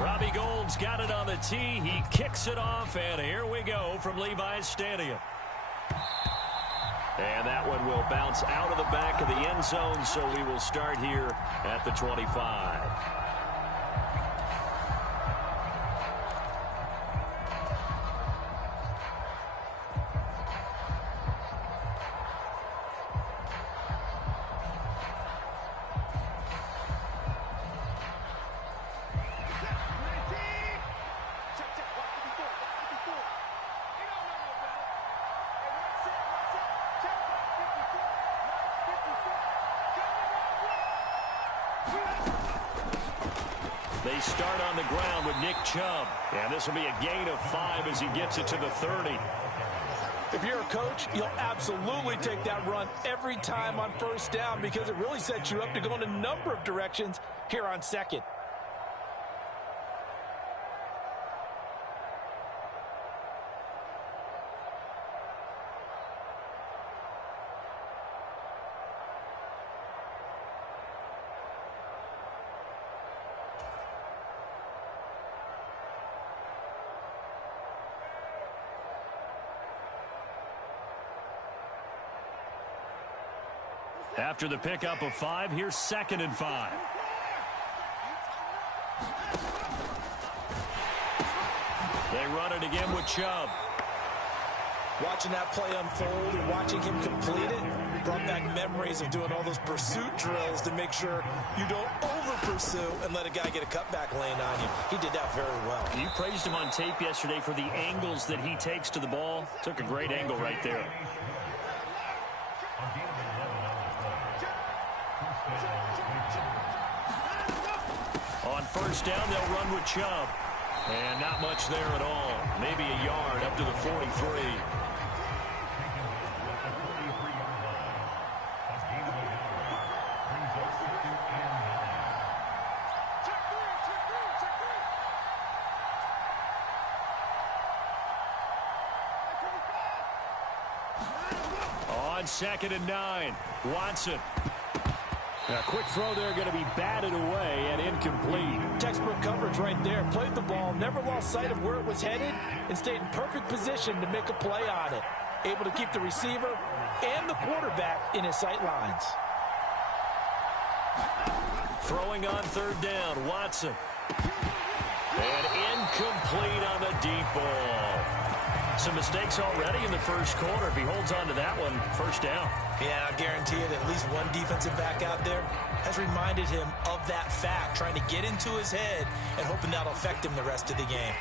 Robbie Gould's got it on the tee. He kicks it off, and here we go from Levi's Stadium. And that one will bounce out of the back of the end zone, so we will start here at the 25. They start on the ground with Nick Chubb. And this will be a gain of 5 as he gets it to the 30. If you're a coach, you'll absolutely take that run every time on first down because it really sets you up to go in a number of directions here on second. After the pickup of 5, here's 2nd and 5. They run it again with Chubb. Watching that play unfold and watching him complete it brought back memories of doing all those pursuit drills to make sure you don't over-pursue and let a guy get a cutback lane on you. He did that very well. You praised him on tape yesterday for the angles that he takes to the ball. Took a great angle right there. On first down, they'll run with Chubb. And not much there at all. Maybe a yard up to the 43. On 2nd and 9, Watson. A quick throw there, going to be batted away and incomplete. Textbook coverage right there. Played the ball, never lost sight of where it was headed, and stayed in perfect position to make a play on it. Able to keep the receiver and the quarterback in his sight lines. Throwing on 3rd down, Watson. And incomplete on the deep ball. Some mistakes already in the first quarter. If he holds on to that one, first down. Yeah, I guarantee it, at least one defensive back out there has reminded him of that fact, trying to get into his head and hoping that'll affect him the rest of the game.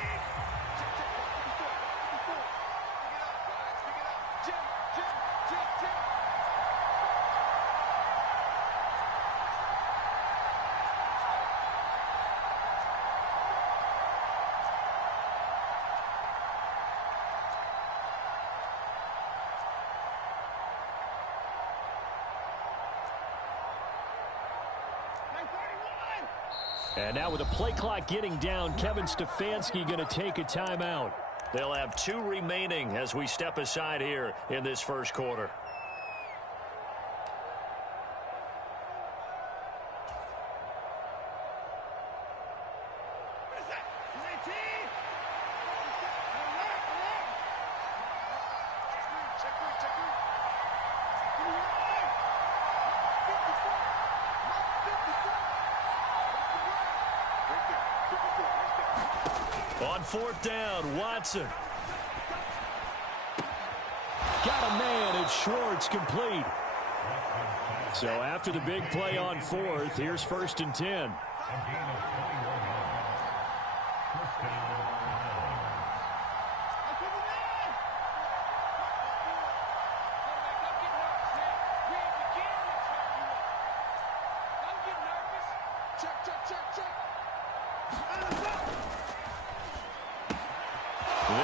And now with the play clock getting down, Kevin Stefanski going to take a timeout. They'll have 2 remaining as we step aside here in this first quarter. On 4th down, Watson. Got a man, it's Schwartz, complete. So after the big play on 4th, here's 1st and 10.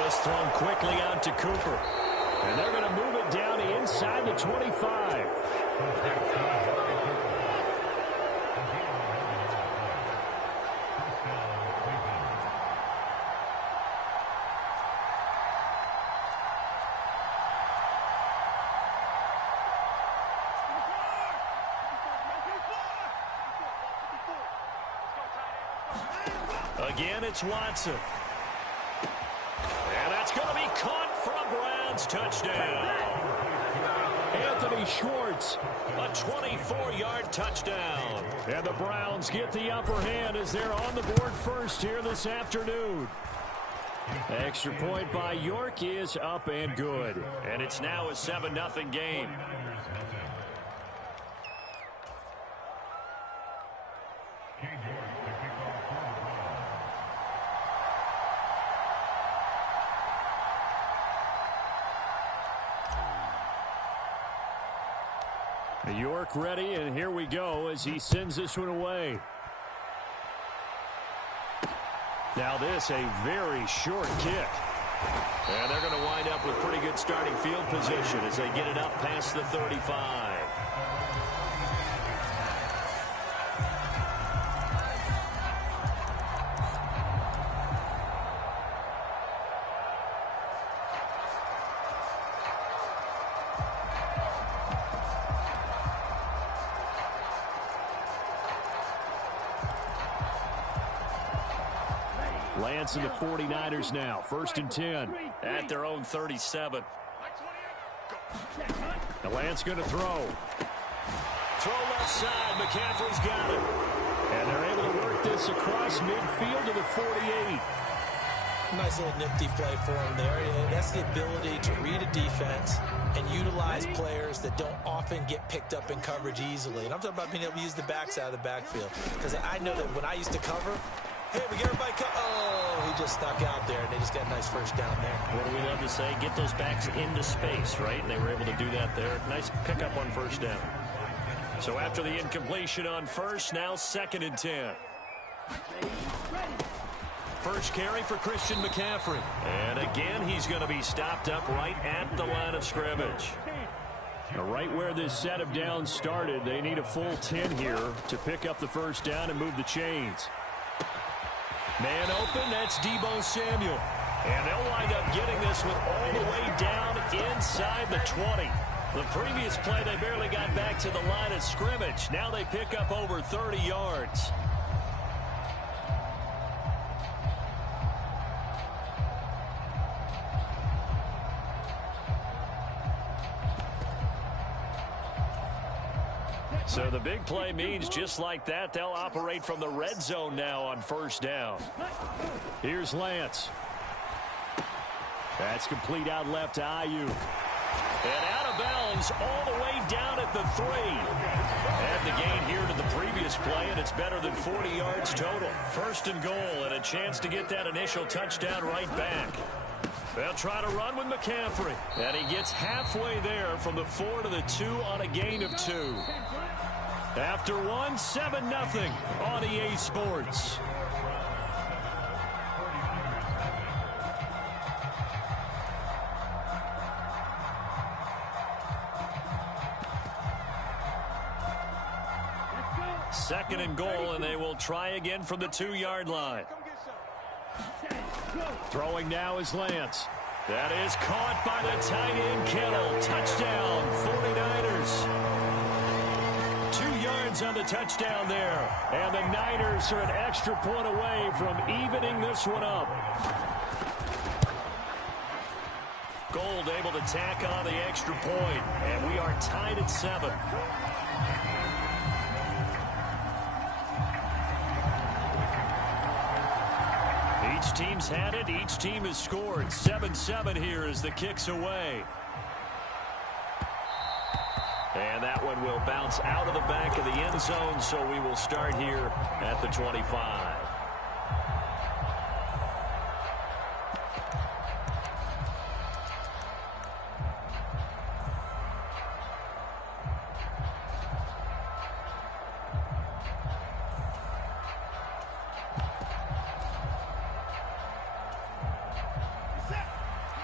This thrown quickly out to Cooper. And they're going to move it down inside the 25. Again, it's Watson. And that's going to be caught for a Browns touchdown. Anthony Schwartz, a 24-yard touchdown. And the Browns get the upper hand as they're on the board first here this afternoon. Extra point by York is up and good. And it's now a 7-0 game. York ready, and here we go as he sends this one away. Now this, a very short kick. And they're going to wind up with pretty good starting field position as they get it up past the 35. Lance and the 49ers now. 1st and 10 at their own 37. The Lance going to throw. Throw left side. McCaffrey's got it. And they're able to work this across midfield to the 48. Nice little nifty play for him there. That's the ability to read a defense and utilize players that don't often get picked up in coverage easily. And I'm talking about being able to use the backside of the backfield. Because I know that when I used to cover, hey, we get everybody oh, he just stuck out there, and they just got a nice first down there. What do we love to say? Get those backs into space, right? And they were able to do that there. Nice pickup on first down. So after the incompletion on first, now 2nd and 10. First carry for Christian McCaffrey. And again, he's going to be stopped up right at the line of scrimmage. Now, right where this set of downs started, they need a full 10 here to pick up the first down and move the chains. Man open, that's Deebo Samuel. And they'll wind up getting this one all the way down inside the 20. The previous play, they barely got back to the line of scrimmage. Now they pick up over 30 yards. So the big play means just like that, they'll operate from the red zone now on first down. Here's Lance. That's complete out left to Ayuk. And out of bounds all the way down at the 3. And the gain here to the previous play, and it's better than 40 yards total. 1st and goal, and a chance to get that initial touchdown right back. They'll try to run with McCaffrey. And he gets halfway there from the 4 to the 2 on a gain of 2. After 1, 7-0 on EA Sports. Second and goal, and they will try again from the 2-yard line. Throwing now is Lance. That is caught by the tight end Kittle. Touchdown, 49ers. 2 yards on the touchdown there. And the Niners are an extra point away from evening this one up. Gold able to tack on the extra point. And we are tied at 7. Each team's had it. Each team has scored. 7-7 here as the kick's away. And that one will bounce out of the back of the end zone, so we will start here at the 25.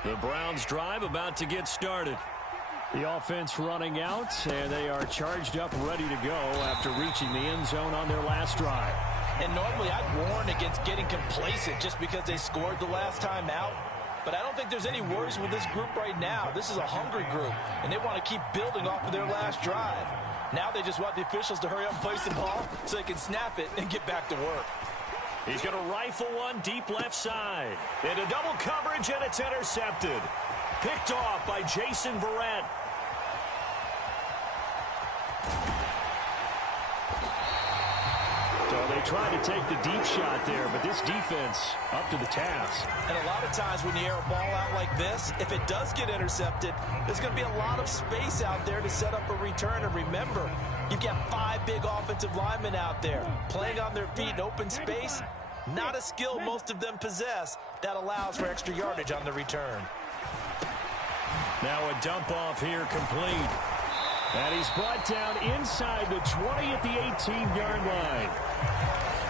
The Browns drive about to get started. The offense running out, and they are charged up, ready to go after reaching the end zone on their last drive. And normally I'd warn against getting complacent just because they scored the last time out. But I don't think there's any worries with this group right now. This is a hungry group, and they want to keep building off of their last drive. Now they just want the officials to hurry up and place the ball so they can snap it and get back to work. He's going to rifle one deep left side. Into double coverage, and it's intercepted. Picked off by Jason Verrett. So they tried to take the deep shot there, but this defense up to the task. And a lot of times when you air a ball out like this, if it does get intercepted, there's going to be a lot of space out there to set up a return. And remember, you've got 5 big offensive linemen out there playing on their feet in open space. Not a skill most of them possess that allows for extra yardage on the return. Now a dump off here complete. And he's brought down inside the 20 at the 18-yard line.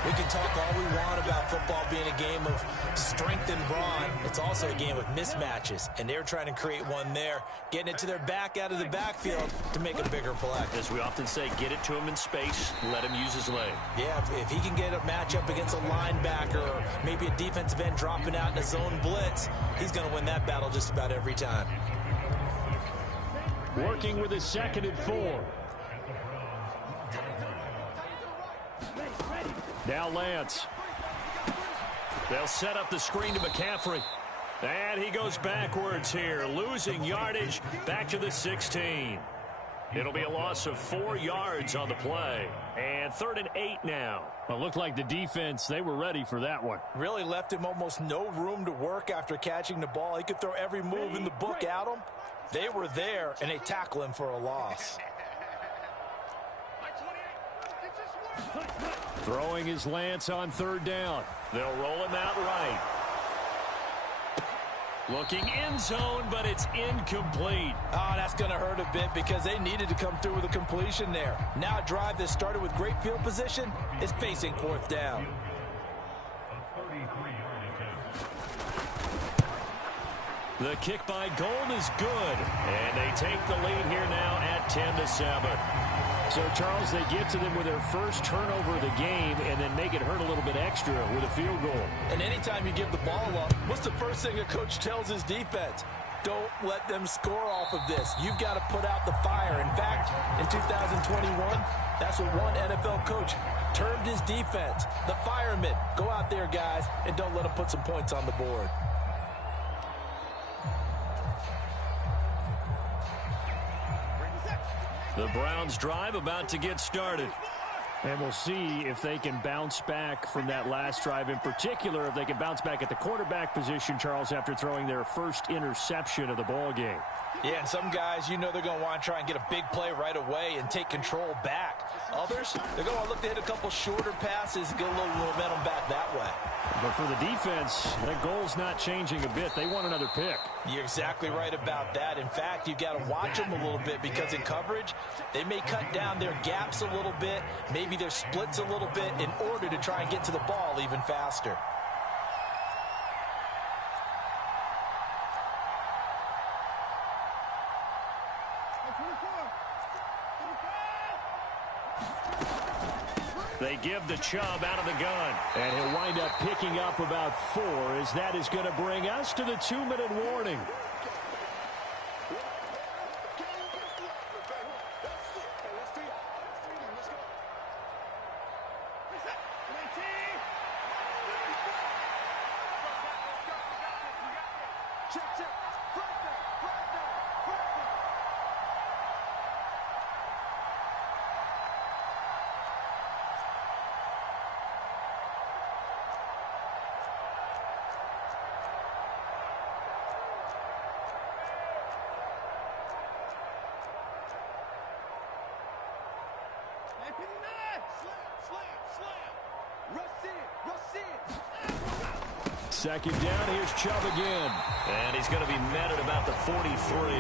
We can talk all we want about football being a game of strength and brawn. It's also a game of mismatches, and they're trying to create one there, getting it to their back out of the backfield to make a bigger play. As we often say, get it to him in space, let him use his leg. Yeah, if he can get a matchup against a linebacker or maybe a defensive end dropping out in a zone blitz, he's going to win that battle just about every time. Working with his 2nd and 4. Now Lance. They'll set up the screen to McCaffrey. And he goes backwards here, losing yardage back to the 16. It'll be a loss of 4 yards on the play. And 3rd and 8 now. Well, it looked like the defense, they were ready for that one. Really left him almost no room to work after catching the ball. He could throw every move in the book at him. They were there, and they tackle him for a loss. Throwing his Lance on 3rd down. They'll roll him out right. Looking end zone, but it's incomplete. Oh, that's going to hurt a bit because they needed to come through with a completion there. Now a drive that started with great field position is facing 4th down. The kick by Gold is good. And they take the lead here now at 10-7. So, Charles, they get to them with their first turnover of the game and then make it hurt a little bit extra with a field goal. And anytime you give the ball up, what's the first thing a coach tells his defense? Don't let them score off of this. You've got to put out the fire. In fact, in 2021, that's what one NFL coach termed his defense. The firemen. Go out there, guys, and don't let them put some points on the board. The Browns drive about to get started. And we'll see if they can bounce back from that last drive. In particular, if they can bounce back at the quarterback position, Charles, after throwing their first interception of the ball game. Yeah, and some guys, you know they're going to want to try and get a big play right away and take control back. Others, they're going to look to hit a couple shorter passes and get a little momentum back that way. But for the defense, that goal's not changing a bit. They want another pick. You're exactly right about that. In fact, you've got to watch them a little bit because in coverage, they may cut down their gaps a little bit, maybe their splits a little bit in order to try and get to the ball even faster. They give the Chubb out of the gun. And he'll wind up picking up about 4 as that is going to bring us to the 2-minute warning. Second down, here's Chubb again. And he's going to be met at about the 43.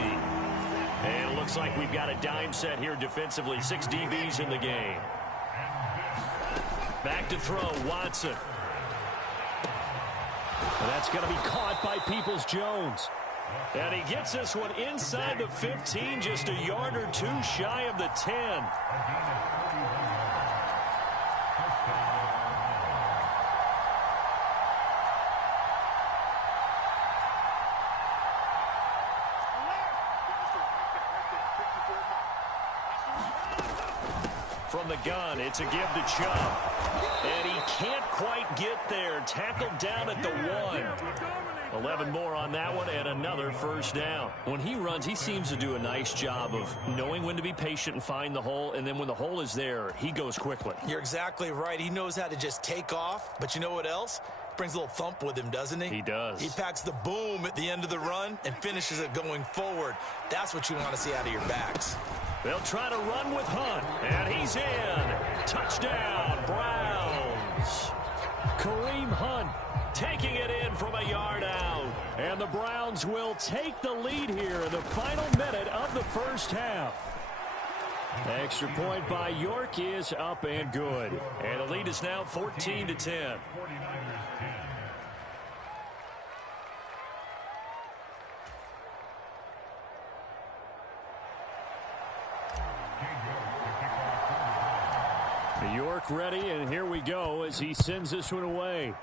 And it looks like we've got a dime set here defensively. 6 DBs in the game. Back to throw, Watson. And that's going to be caught by Peoples-Jones. And he gets this one inside the 15, just a yard or 2 shy of the 10. from the gun. It's a give to Chubb. And he can't quite get there. Tackled down at the 1. 11 more on that one and another first down. When he runs, he seems to do a nice job of knowing when to be patient and find the hole. And then when the hole is there, he goes quickly. You're exactly right. He knows how to just take off. But you know what else? Brings a little thump with him, doesn't he? He does. He packs the boom at the end of the run and finishes it going forward. That's what you want to see out of your backs. They'll try to run with Hunt, and he's in. Touchdown, Browns. Kareem Hunt taking it in from a yard out. And the Browns will take the lead here in the final minute of the first half. Extra point by York is up and good. And the lead is now 14-10. York ready, and here we go as he sends this one away.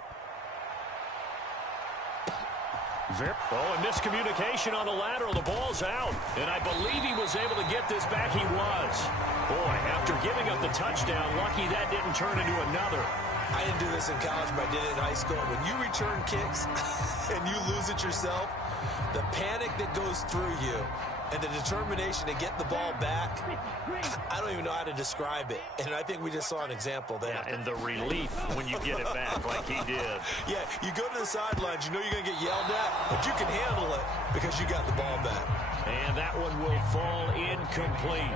Oh, and miscommunication on the lateral. The ball's out, and I believe he was able to get this back. He was. Boy, after giving up the touchdown, lucky that didn't turn into another. I didn't do this in college, but I did it in high school. When you return kicks and you lose it yourself, the panic that goes through you and the determination to get the ball back, I don't even know how to describe it. And I think we just saw an example there. Yeah, and the relief when you get it back like he did. Yeah, you go to the sidelines, you know you're going to get yelled at, but you can handle it because you got the ball back. And that one will fall incomplete.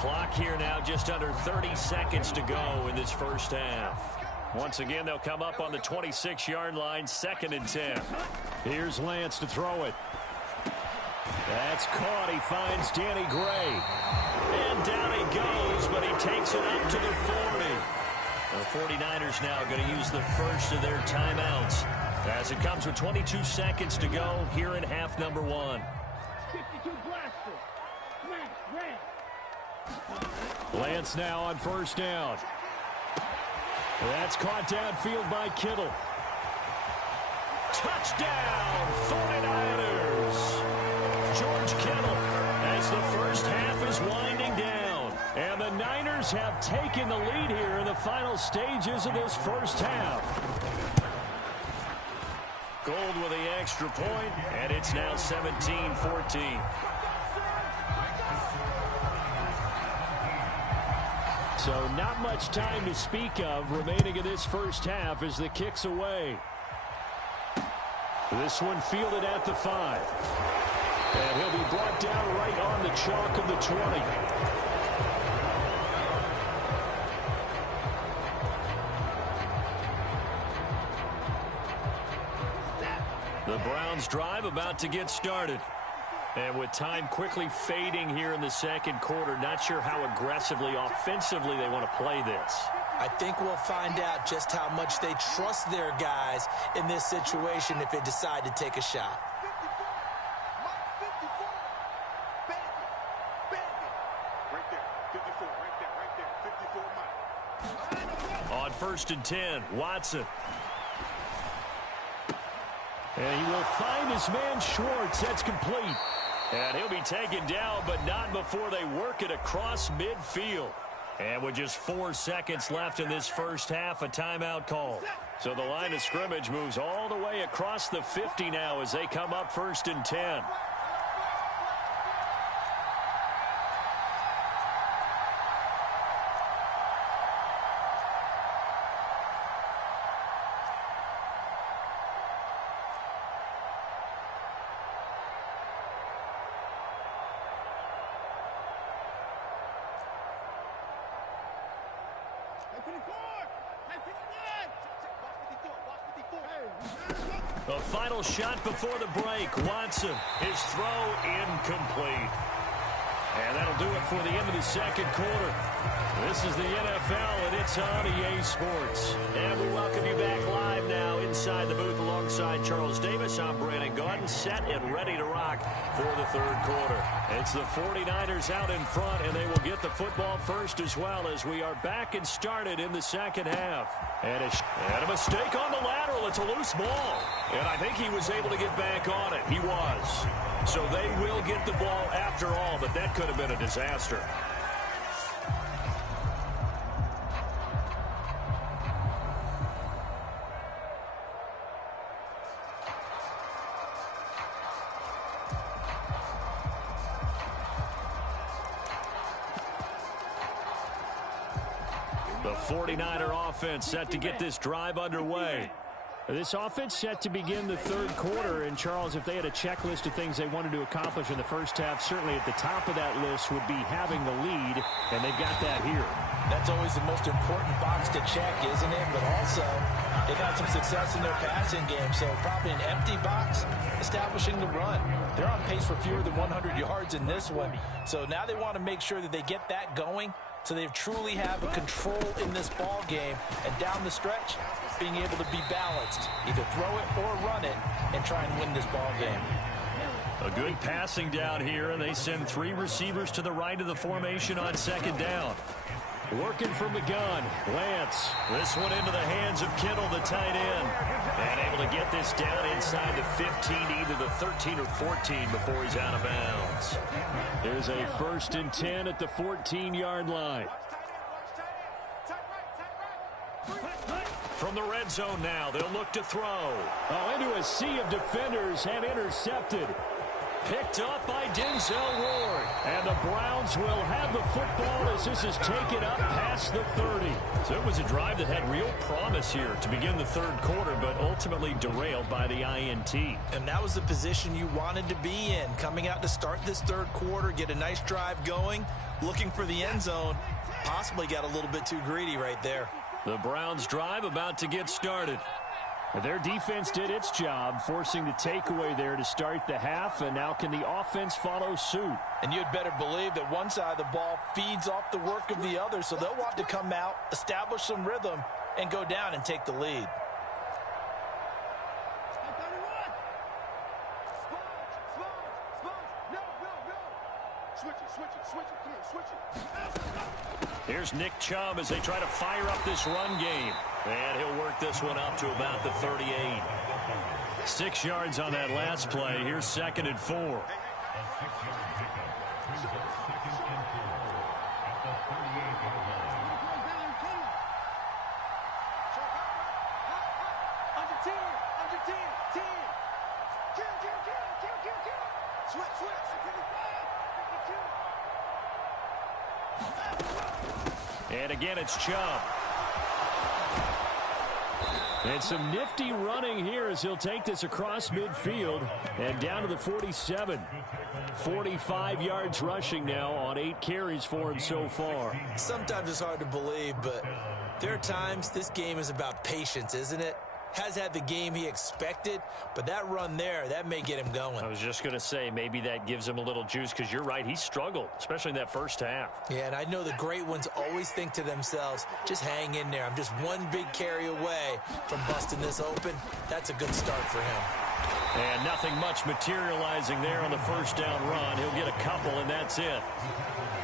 Clock here now just under 30 seconds to go in this first half. Once again, they'll come up on the 26-yard line, 2nd and 10. Here's Lance to throw it. That's caught. He finds Danny Gray. And down he goes, but he takes it up to the 40. The 49ers now going to use the first of their timeouts as it comes with 22 seconds to go here in half number 1. Lance now on first down. That's caught downfield by Kittle. Touchdown, 49ers. George Kittle as the first half is winding down. And the Niners have taken the lead here in the final stages of this first half. Gold with the extra point, and it's now 17-14. So not much time to speak of remaining in this first half as the kick's away. This one fielded at the 5. And he'll be brought down right on the chalk of the 20. The Browns drive about to get started. And with time quickly fading here in the second quarter, not sure how aggressively, offensively they want to play this. I think we'll find out just how much they trust their guys in this situation if they decide to take a shot. On 1st and 10, Watson. And he will find his man Schwartz. That's complete. And he'll be taken down, but not before they work it across midfield. And with just 4 seconds left in this first half, a timeout call. So the line of scrimmage moves all the way across the 50 now as they come up 1st and 10. The final shot before the break. Watson, his throw incomplete. And that'll do it for the end of the second quarter. This is the NFL, and it's on EA Sports. And we welcome you back live now inside the booth alongside Charles Davis. I'm Brandon Gaudin, set and ready to rock for the third quarter. It's the 49ers out in front, and they will get the football first as well as we are back and started in the second half. And a mistake on the lateral. It's a loose ball. And I think he was able to get back on it. He was. So they will get the ball after all, but that could have been a disaster. The 49er offense set to get this drive underway. This offense set to begin the third quarter, and Charles, if they had a checklist of things they wanted to accomplish in the first half, certainly at the top of that list would be having the lead, and they've got that here. That's always the most important box to check, isn't it? But also, they've had some success in their passing game, so probably an empty box establishing the run. They're on pace for fewer than 100 yards in this one, so now they want to make sure that they get that going so they truly have a control in this ball game, and down the stretch, being able to be balanced, either throw it or run it, and try and win this ball game. A good passing down here, and they send 3 receivers to the right of the formation on second down. Working from the gun, Lance. This one into the hands of Kittle, the tight end. And able to get this down inside the 15, either the 13 or 14 before he's out of bounds. Here's a 1st and 10 at the 14-yard line. From the red zone now, they'll look to throw. Oh, into a sea of defenders and intercepted. Picked up by Denzel Ward. And the Browns will have the football as this is taken up past the 30. So it was a drive that had real promise here to begin the third quarter, but ultimately derailed by the INT. And that was the position you wanted to be in, coming out to start this third quarter, get a nice drive going, looking for the end zone. Possibly got a little bit too greedy right there. The Browns drive about to get started. Their defense did its job, forcing the takeaway there to start the half, and now can the offense follow suit? And you'd better believe that one side of the ball feeds off the work of the other, so they'll want to come out, establish some rhythm, and go down and take the lead. Here's Nick Chubb as they try to fire up this run game. And he'll work this one up to about the 38. 6 yards on that last play. Here's 2nd and 4. And again, it's Chubb. And some nifty running here as he'll take this across midfield and down to the 47. 45 yards rushing now on 8 carries for him so far. Sometimes it's hard to believe, but there are times this game is about patience, isn't it? Has had the game he expected, but that run there, that may get him going. I was just going to say, maybe that gives him a little juice, because you're right, he struggled, especially in that first half. Yeah, and I know the great ones always think to themselves, just hang in there. I'm just one big carry away from busting this open. That's a good start for him. And nothing much materializing there on the first down run. He'll get a couple, and that's it.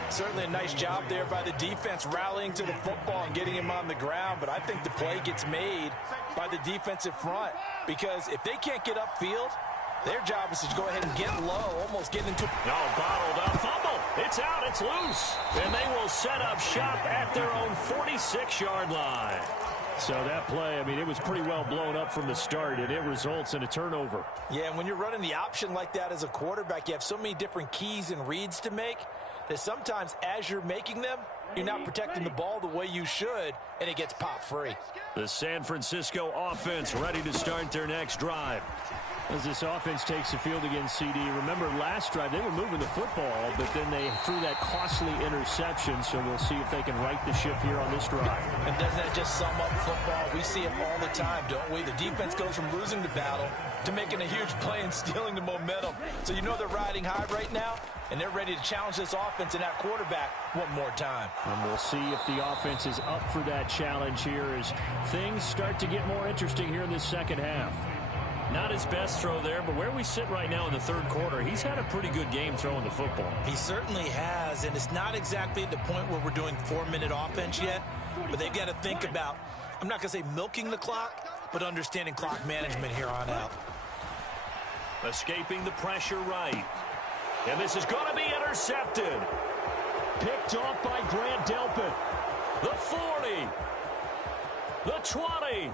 Certainly a nice job there by the defense rallying to the football and getting him on the ground, but I think the play gets made by the defensive front, because if they can't get upfield, their job is to go ahead and get low, almost get into... No, bottled up, fumble. It's out, it's loose. And they will set up shop at their own 46-yard line. So that play, I mean, it was pretty well blown up from the start, and it results in a turnover. Yeah, and when you're running the option like that as a quarterback, you have so many different keys and reads to make that sometimes as you're making them, you're not protecting the ball the way you should, and it gets popped free. The San Francisco offense ready to start their next drive. As this offense takes the field against CD, remember last drive they were moving the football, but then they threw that costly interception, so we'll see if they can right the ship here on this drive. And doesn't that just sum up football? We see it all the time, don't we? The defense goes from losing the battle to making a huge play and stealing the momentum. So you know they're riding high right now, and they're ready to challenge this offense and that quarterback one more time. And we'll see if the offense is up for that challenge here as things start to get more interesting here in this second half. Not his best throw there, but where we sit right now in the third quarter, he's had a pretty good game throwing the football. He certainly has, and it's not exactly at the point where we're doing 4-minute offense yet, but they've got to think about, I'm not going to say milking the clock, but understanding clock management here on out. Escaping the pressure right. And this is going to be intercepted. Picked off by Grant Delpit. The 40. The 20.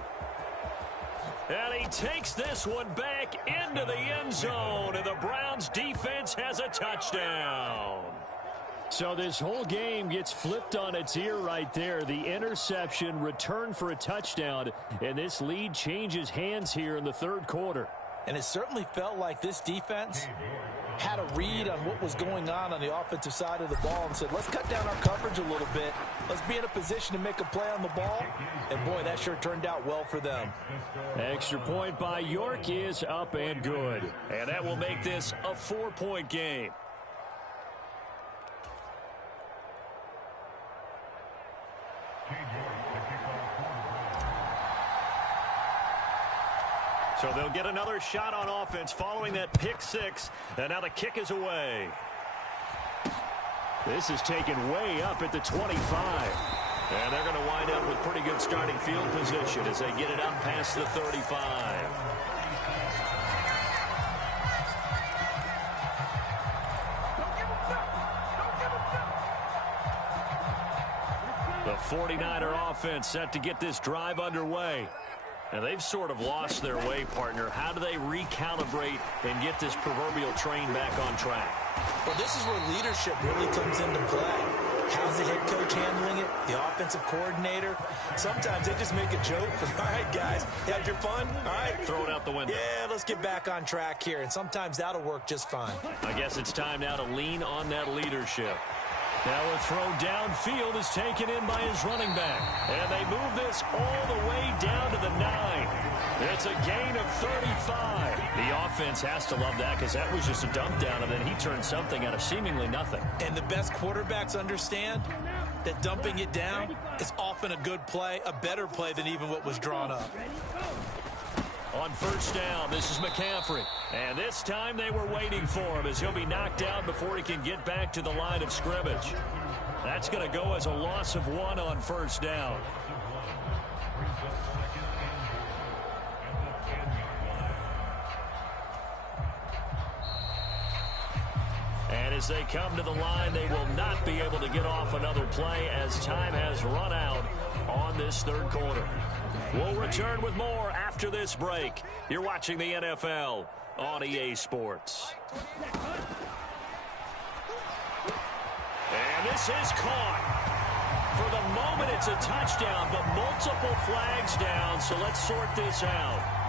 And he takes this one back into the end zone, and the Browns defense has a touchdown. So this whole game gets flipped on its ear right there. The interception, return for a touchdown, and this lead changes hands here in the third quarter. And it certainly felt like this defense had a read on what was going on the offensive side of the ball and said, let's cut down our coverage a little bit. Let's be in a position to make a play on the ball. And, boy, that sure turned out well for them. Extra point by York is up and good. And that will make this a 4-point game. So they'll get another shot on offense following that pick six. And now the kick is away. This is taken way up at the 25. And they're going to wind up with pretty good starting field position as they get it up past the 35. The 49er offense set to get this drive underway. And they've sort of lost their way, partner. How do they recalibrate and get this proverbial train back on track? Well, this is where leadership really comes into play. How's the head coach handling it? The offensive coordinator? Sometimes they just make a joke. All right, guys, you had your fun? All right. Throw it out the window. Yeah, let's get back on track here. And sometimes that'll work just fine. I guess it's time now to lean on that leadership. Now a throw downfield is taken in by his running back. And they move this all the way down to the 9. It's a gain of 35. The offense has to love that because that was just a dump down, and then he turned something out of seemingly nothing. And the best quarterbacks understand that dumping it down is often a good play, a better play than even what was drawn up. On first down, this is McCaffrey. And this time they were waiting for him as he'll be knocked down before he can get back to the line of scrimmage. That's going to go as a loss of 1 on first down. And as they come to the line, they will not be able to get off another play as time has run out on this third quarter. We'll return with more after this break. You're watching the NFL on EA Sports. And this is caught. For the moment, it's a touchdown, but multiple flags down, so let's sort this out.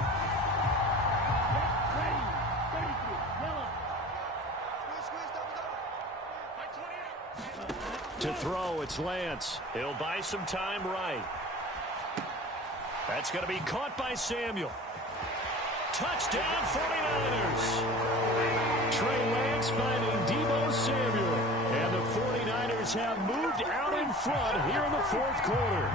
To throw, it's Lance. He'll buy some time right. That's going to be caught by Samuel. Touchdown, 49ers. Trey Lance finding Deebo Samuel. And the 49ers have moved out in front here in the fourth quarter.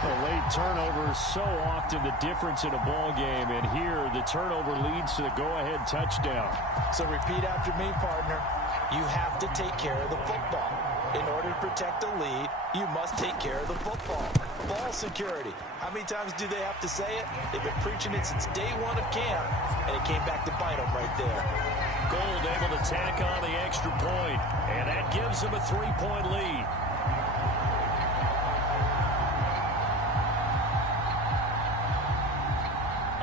The late turnover is so often the difference in a ball game. And here, the turnover leads to the go-ahead touchdown. So repeat after me, partner. You have to take care of the football. In order to protect a lead, you must take care of the football. Ball security. How many times do they have to say it? They've been preaching it since day one of camp, and it came back to bite them right there. Gold able to tack on the extra point, and that gives them a 3-point lead.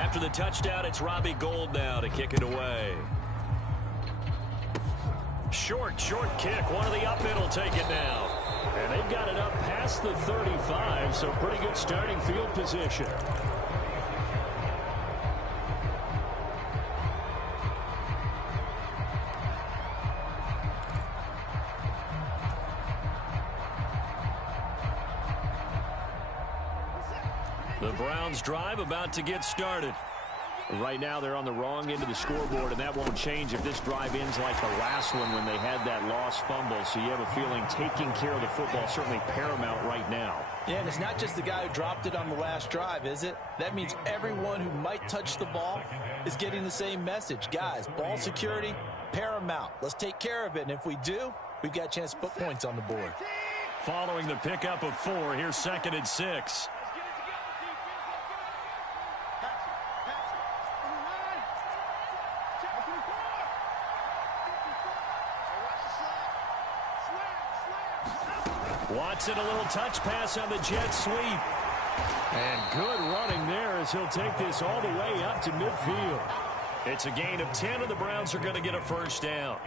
After the touchdown, it's Robbie Gould now to kick it away. Short kick. One of the up in will take it now. And they've got it up past the 35, so pretty good starting field position. The Browns drive about to get started. Right now they're on the wrong end of the scoreboard, and that won't change if this drive ends like the last one when they had that lost fumble. So you have a feeling taking care of the football is certainly paramount right now. Yeah, and it's not just the guy who dropped it on the last drive, is it? That means everyone who might touch the ball is getting the same message. Guys, ball security, paramount. Let's take care of it, and if we do, we've got a chance to put points on the board. Following the pickup of 4, here's 2nd and 6. Watson, a little touch pass on the jet sweep. And good running there as he'll take this all the way up to midfield. It's a gain of 10, and the Browns are going to get a first down.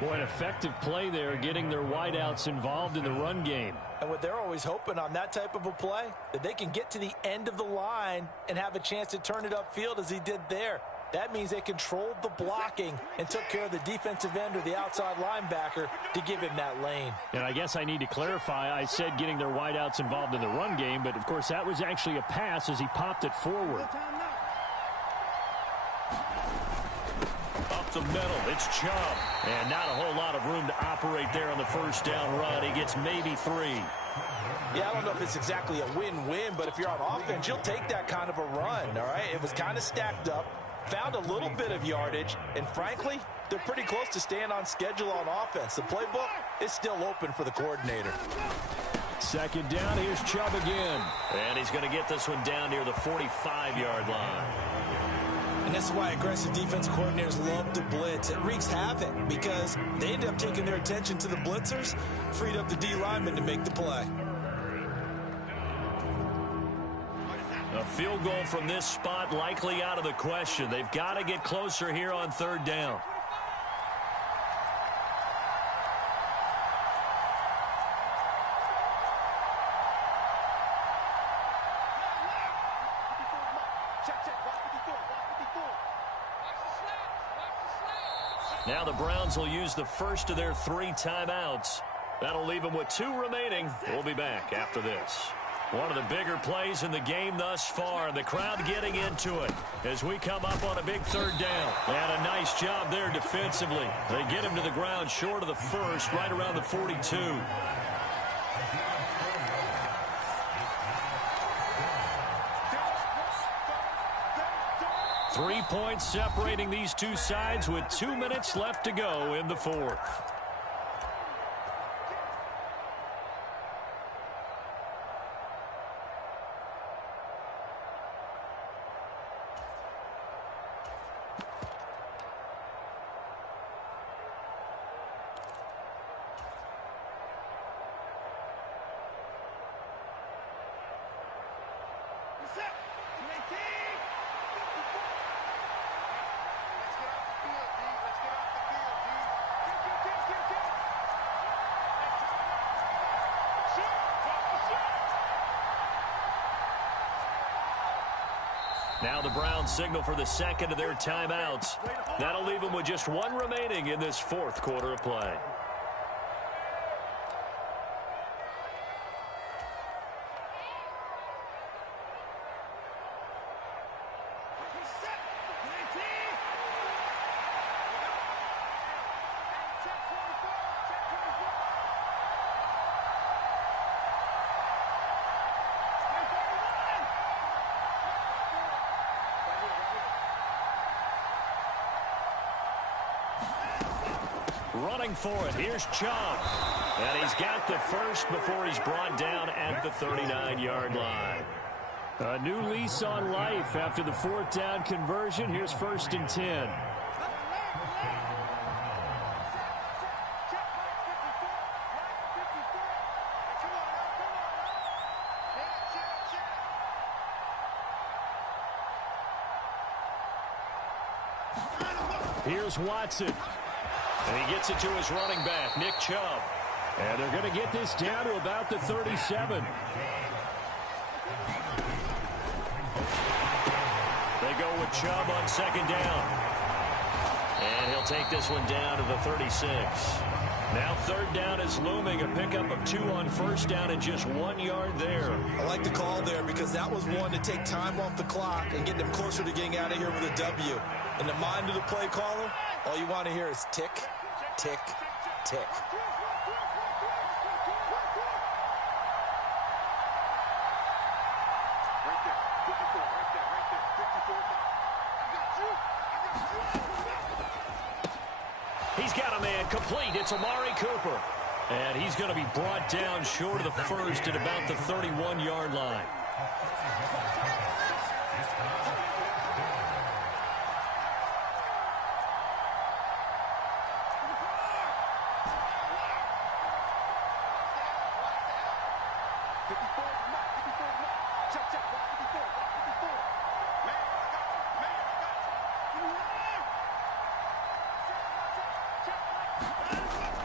Boy, an effective play there, getting their wideouts involved in the run game. And what they're always hoping on that type of a play, that they can get to the end of the line and have a chance to turn it upfield as he did there. That means they controlled the blocking and took care of the defensive end or the outside linebacker to give him that lane. And I guess I need to clarify, I said getting their wideouts involved in the run game, but of course that was actually a pass as he popped it forward. Up the middle, it's Chubb. And not a whole lot of room to operate there on the first down run. He gets maybe 3. Yeah, I don't know if it's exactly a win-win, but if you're on offense, you'll take that kind of a run, all right? It was kind of stacked up, found a little bit of yardage, and frankly, they're pretty close to staying on schedule on offense. The playbook is still open for the coordinator. Second down, here's Chubb again. And he's going to get this one down near the 45-yard line. And that's why aggressive defense coordinators love to blitz. It wreaks havoc because they end up taking their attention to the blitzers, freed up the D lineman to make the play. A field goal from this spot likely out of the question. They've got to get closer here on third down. Now the Browns will use the first of their 3 timeouts. That'll leave them with 2 remaining. We'll be back after this. One of the bigger plays in the game thus far. The crowd getting into it as we come up on a big third down. And a nice job there defensively. They get him to the ground short of the first, right around the 42. 3 points separating these two sides with 2 minutes left to go in the fourth. Now the Browns signal for the second of their timeouts. That'll leave them with just 1 remaining in this fourth quarter of play. Running for it, here's Chubb. And he's got the first before he's brought down at the 39-yard line. A new lease on life after the 4th down conversion. Here's 1st and 10. Here's Watson. And he gets it to his running back, Nick Chubb. And they're going to get this down to about the 37. They go with Chubb on second down. And he'll take this one down to the 36. Now third down is looming. A pickup of 2 on first down and just 1 yard there. I like the call there because that was one to take time off the clock and get them closer to getting out of here with a W. In the mind of the play caller, all you want to hear is tick, tick, tick. He's got a man complete. It's Amari Cooper. And he's going to be brought down short of the first at about the 31-yard line.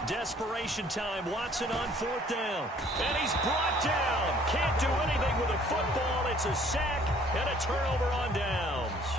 Desperation time. Watson on 4th down. And he's brought down. Can't do anything with a football. It's a sack and a turnover on downs.